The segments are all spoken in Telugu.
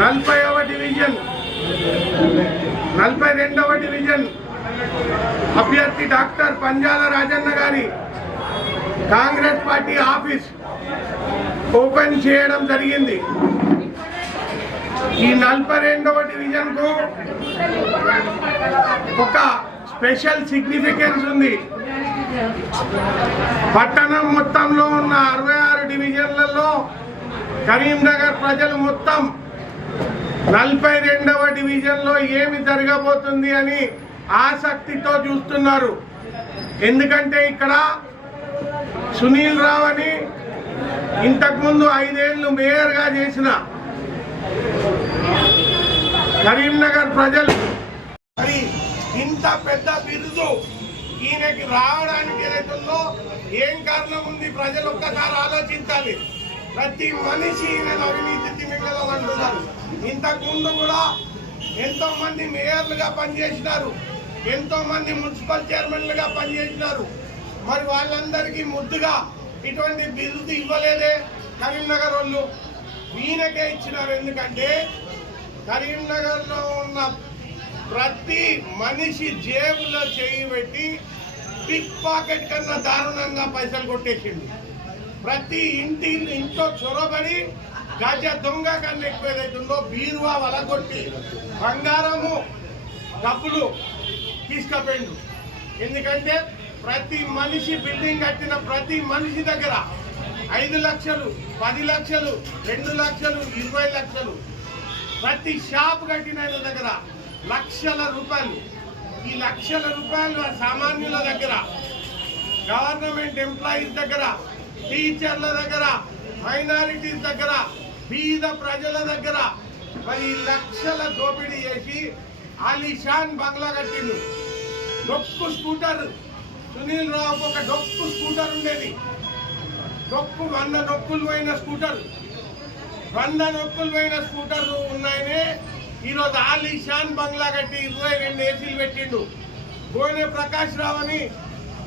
నలభైవ డివిజన్. నలభై రెండవ డివిజన్. అభ్యర్థి డాక్టర్ పంజాల రాజన్న గారి కాంగ్రెస్ పార్టీ ఆఫీస్ ఓపెన్ చేయడం జరిగింది. ఈ నలభై రెండవ డివిజన్కు ఒక స్పెషల్ సిగ్నిఫికెన్స్ ఉంది. పట్టణం మొత్తంలో ఉన్న అరవై ఆరు డివిజన్లలో కరీంనగర్ ప్రజలు మొత్తం నలభై రెండవ డివిజన్లో ఏమి జరగబోతుంది అని ఆసక్తితో చూస్తున్నారు. ఎందుకంటే ఇక్కడ సునీల్ రావు అని ఇంతకుముందు ఐదేళ్ళు మేయర్గా చేసిన కరీంనగర్ ప్రజలు మరి ఇంత పెద్ద బిరుదు ఈయనకి రావడానికి ఏదైతుందో ఏం కారణం ఉంది ప్రజలు ఒక్కసారి ఆలోచించాలి. ప్రతి మనిషి ఈయన అవినీతి తిమింగలం అంటున్నారు. ఇంతకుముందు కూడా ఎంతో మంది మేయర్లుగా పనిచేసినారు ఎంతో మంది మున్సిపల్ చైర్మన్లుగా పనిచేసినారు. మరి వాళ్ళందరికీ ముద్దుగా ఇటువంటి బిరుదు ఇవ్వలేదే కరీంనగర్ వాళ్ళు. ఈయనకే ఇచ్చినారు. ఎందుకంటే కరీంనగర్లో ఉన్న ప్రతి మనిషి జేబులో చేయి పెట్టి పిక్ పాకెట్ కన్నా దారుణంగా పైసలు కొట్టేసిండు. ప్రతి ఇంటి ఇంట్లో చొరబడి గజ దొంగ కన్నా ఎక్కువ ఏదైతుందో బీరువా వలగొట్టి బంగారము డబ్బులు తీసుకుపోయిండు. ఎందుకంటే ప్రతి మనిషి బిల్డింగ్ కట్టిన ప్రతి మనిషి దగ్గర ఐదు లక్షలు పది లక్షలు రెండు లక్షలు ఇరవై లక్షలు. ప్రతి షాప్ కట్టిన దగ్గర లక్షల రూపాయలు. ఈ లక్షల రూపాయలు సామాన్యుల దగ్గర గవర్నమెంట్ ఎంప్లాయీస్ దగ్గర టీచర్ల దగ్గర మైనారిటీస్ దగ్గర బీద ప్రజల దగ్గర మరి లక్షల దోపిడీ చేసి ఆలిషాన్ బంగ్లా కట్టిండు. డొక్కు స్కూటర్ సునీల్ రావు ఒక డొక్కు స్కూటర్ ఉండేది. డొక్కు వంద డొక్కులు పోయిన స్కూటర్. వంద నొప్పులు పోయిన స్కూటర్లు ఉన్నాయనే ఈరోజు ఆలిషాన్ బంగ్లా కట్టి ఇరవై రెండు ఏసీలు పెట్టిండు. గోనె ప్రకాష్ రావు అని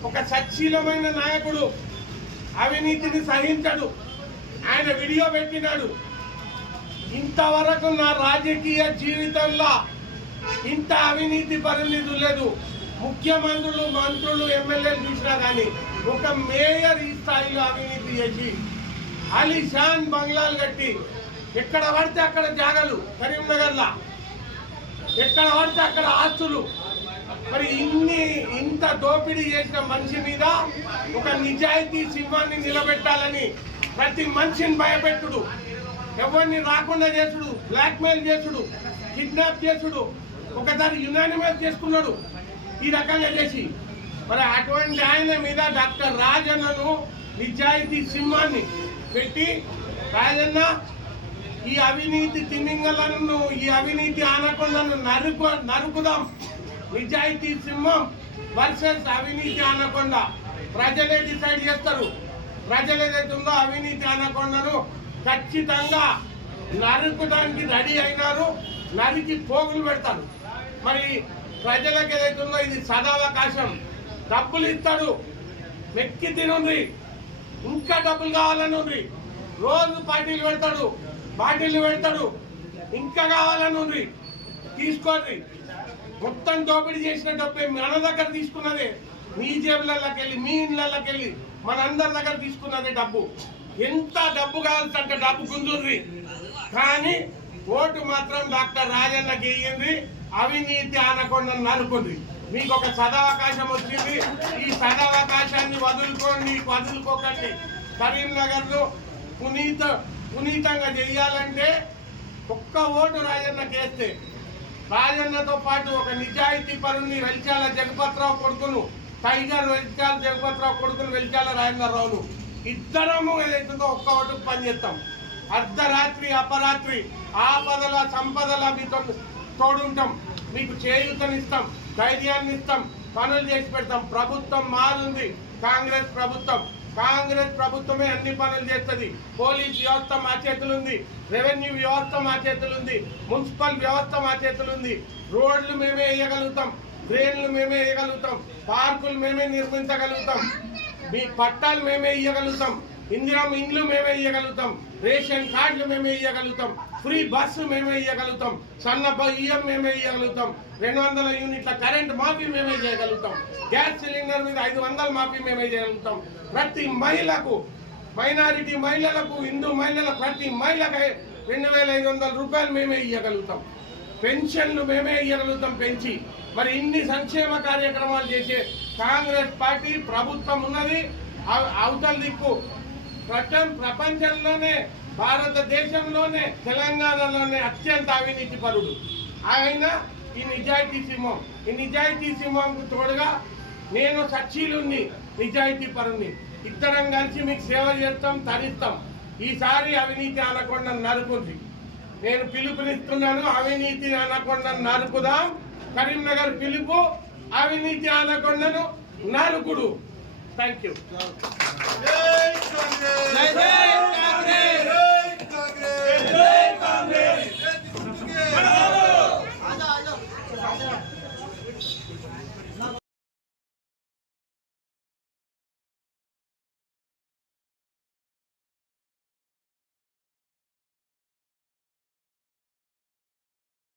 ఒక సచ్చీలమైన నాయకుడు అవినీతిని సహించడు. ఆయన వీడియో పెట్టినాడు. ఇంతవరకు నా రాజకీయ జీవితంలో ఇంత అవినీతి పరిణితి లేదు. ముఖ్యమంత్రులు మంత్రులు ఎమ్మెల్యేలు చూసినా కానీ ఒక మేయర్ ఈ స్థాయిలో అవినీతి చేసి అలీషాన్ బంగ్లాలు కట్టి ఎక్కడ పడితే అక్కడ జాగలు కరీంనగర్లా ఎక్కడ పడితే అక్కడ ఆస్తులు. మరి ఇన్ని ఇంత దోపిడీ చేసిన మనిషి మీద ఒక నిజాయితీ సింహాన్ని నిలబెట్టాలని ప్రతి మనిషిని భయపెట్టుడు. ఎవరిని రాకుండా చేసుడు బ్లాక్మెయిల్ చేసుడు కిడ్నాప్ చేసుడు ఒకసారి యునానిమస్ చేసుకున్నాడు. ఈ రకంగా చేసి. మరి అటువంటి ఆయన మీద డాక్టర్ రాజన్నను నిజాయితీ సింహాన్ని పెట్టి రాజన్న ఈ అవినీతి తిమింగలను ఈ అవినీతి ఆనకొండను నరుకు నరుకుదాం. నిజాయితీ సింహం వర్సెస్ అవినీతి ఆనకొండ. ప్రజలే డిసైడ్ చేస్తారు. ప్రజలు ఏదైతే ఉందో అవినీతి ఆనకొండను ఖచ్చితంగా నరుకుదానికి రెడీ అయినారు నరికి పోగులు పెడతారు. మరి ప్రజలకు ఏదైతే ఇది సదావకాశం. డబ్బులు ఇస్తాడు మెక్కి తినుంది ఇంకా డబ్బులు కావాలని ఉంది రోజు పార్టీలు పెడతాడు పార్టీలు పెడతాడు. ఇంకా కావాలని ఉంది తీసుకోండి. మొత్తం దోపిడీ చేసిన డబ్బే మన దగ్గర తీసుకున్నదే. మీ జేబులలోకి వెళ్ళి మీ ఇళ్ళకి వెళ్ళి మనందరి దగ్గర తీసుకున్నదే డబ్బు. ఎంత డబ్బు కావాల్సినంత డబ్బు గుంజుర్రి కానీ ఓటు మాత్రం డాక్టర్ రాజన్న ఇయ్యింది అవినీతి ఆనకుండా నరుకుంది. మీకు ఒక సదావకాశం వచ్చింది. ఈ సదావకాశాన్ని వదులుకోండి వదులుకోకండి. కరీంనగర్ పునీత పునీతంగా చెయ్యాలంటే ఒక్క ఓటు రాజన్నకి వేస్తే రాజన్నతో పాటు ఒక నిజాయితీ పరుని వెలిచాల జగపతిరావు కొడుకును టైగర్ వెలిచాల జగపతిరావు కొడుకును వెలిచాల రాజేంద్రరావును ఇద్దరము ఏదైతుందో ఒక్క పని పనిచేస్తాం అర్ధరాత్రి అపరాత్రి ఆపదల సంపదల మీతో తోడుంటాం. మీకు చేయూతనిస్తాం ధైర్యాన్ని ఇస్తాం పనులు చేసి పెడతాం. ప్రభుత్వం మారుంది కాంగ్రెస్ ప్రభుత్వం. కాంగ్రెస్ ప్రభుత్వమే అన్ని పనులు చేస్తుంది. పోలీస్ వ్యవస్థ మా చేతులుంది రెవెన్యూ వ్యవస్థ మా చేతులుంది మున్సిపల్ వ్యవస్థ మా చేతులుంది. రోడ్లు మేమే వేయగలుగుతాం డ్రైన్లు మేమే వేయగలుగుతాం పార్కులు మేమే నిర్మించగలుగుతాం. మీ పట్టాలు మేమే ఇవ్వగలుగుతాం ఇందిరం ఇండ్లు మేమే ఇవ్వగలుగుతాం రేషన్ కార్డులు మేమే ఇవ్వగలుగుతాం ఫ్రీ బస్సు మేమే ఇవ్వగలుగుతాం సన్న బియ్యం మేమే ఇవ్వగలుగుతాం రెండు వందల యూనిట్ల కరెంట్ మాఫీ మేమే చేయగలుగుతాం. గ్యాస్ సిలిండర్ మీద ఐదు వందల మాఫీ మేమే చేయగలుగుతాం. ప్రతి మహిళకు మైనారిటీ మహిళలకు హిందూ మహిళల ప్రతి మహిళకు రెండు వేల ఐదు వందల రూపాయలు మేమే ఇవ్వగలుగుతాం పెన్షన్లు మేమే ఇవ్వగలుగుతాం పెంచి. మరి ఇన్ని సంక్షేమ కార్యక్రమాలు చేసే కాంగ్రెస్ పార్టీ ప్రభుత్వం ఉన్నది. అవ- అవతల దిక్కు. ప్రపంచ ప్రపంచంలోనే భారతదేశంలోనే తెలంగాణలోనే అత్యంత అవినీతి పరుడు. ఆయన ఈ నిజాయితీ సింహం ఈ నిజాయితీ సింహంకు తోడుగా నేను సచ్చీలుని నిజాయితీ పరుణ్ణి. ఇద్దరం కలిసి మీకు సేవ చేస్తాం తరిస్తాం. ఈసారి అవినీతి అనకుండా నరుకుంది. నేను పిలుపునిస్తున్నాను అవినీతి అనకుండా నరుకుదాం. కరీంనగర్ పిలుపు అవినీతి అనకొండను నరుకుడు థ్యాంక్ యూ